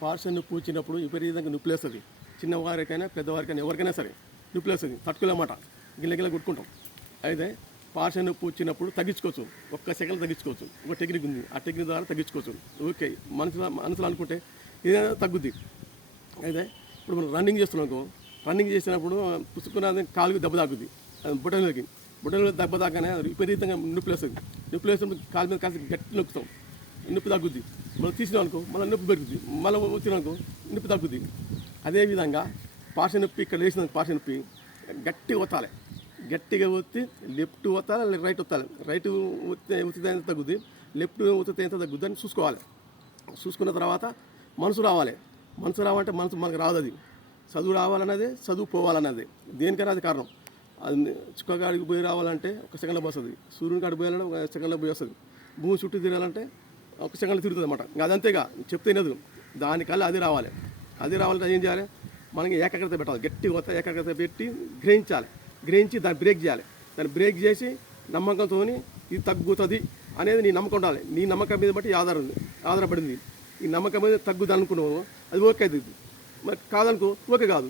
పార్శ్వ నొప్పి వచ్చినప్పుడు విపరీతంగా నొప్పి లేస్తుంది. చిన్నవారికైనా పెద్దవారికైనా ఎవరికైనా సరే నొప్పి లేస్తుంది, తట్టుకోలేమాట, గిల్ల కొట్టుకుంటాం. అయితే పార్శ్వ నొప్పి వచ్చినప్పుడు తగ్గించుకోవచ్చు, ఒక్క సెకండ్ తగ్గించుకోవచ్చు. ఒక టెక్నిక్ ఉంది, ఆ టెక్నిక్ ద్వారా తగ్గించుకోవచ్చు. ఓకే, మనసులో అనుకుంటే ఏదైనా తగ్గుద్ది. అయితే ఇప్పుడు మనం రన్నింగ్ చేస్తున్నాం, రన్నింగ్ చేసినప్పుడు పుసుకున్నది కాలుకి దెబ్బ తాగుద్ది, బుట్టలోకి దెబ్బ తాగానే విపరీతంగా నొప్పి లేస్తుంది. నొప్పి లేసినప్పుడు కాలు మీద కాల్చి గట్టి నొక్కుతాం, నొప్పి తగ్గుద్ది. మనం తీసినాం అనుకో మళ్ళీ నొప్పి పెరుగుద్ది, మళ్ళీ వచ్చినాం అనుకో నొప్పి తగ్గుద్ది. అదేవిధంగా పార్శ్వ నొప్పి ఇక్కడ లేచిన పార్శ్వ నొప్పి గట్టిగా ఒత్తాలి, గట్టిగా ఒత్తి లెఫ్ట్ ఒత్తాలి, రైట్ ఒత్తాలి. రైట్ ఒత్తితే ఎంత తగ్గుద్ది, లెఫ్ట్ ఒత్తితే ఎంత తగ్గుద్ది అని చూసుకోవాలి. చూసుకున్న తర్వాత మనసు రావాలి. మనసు రావాలంటే మనసు మనకు రాదు, అది చదువు రావాలన్నది, చదువు పోవాలన్నది. దేనికైనా అది కారణం. అది చుక్కగాడికి పోయి రావాలంటే ఒక సెకండ్లో పోస్తుంది, సూర్యుని కాడికి పోయాలంటే ఒక సెకండ్లో పోయి వస్తుంది, భూమి చుట్టూ తిరగాలంటే ఒక సెకండ్లో తిరుగుతుంది అన్నమాట. ఇంకా అదంతేగా చెప్తే వినదు, దానికల్లా అది రావాలి. అది రావాలంటే ఏం చేయాలి, మనకి ఏకాగ్రత పెట్టాలి, గట్టి కొత్త ఏకాగ్రత పెట్టి గ్రహించాలి. గ్రహించి దాన్ని బ్రేక్ చేయాలి. దాన్ని బ్రేక్ చేసి నమ్మకంతో ఇది తగ్గుతుంది అనేది నీ నమ్మకం ఉండాలి. నీ నమ్మకం మీద బట్టి ఆధారపడింది. ఈ నమ్మకం మీద తగ్గుద్ది అనుకున్నావు, అది ఓకే అవుతుంది. మరి కాదనుకో ఓకే కాదు.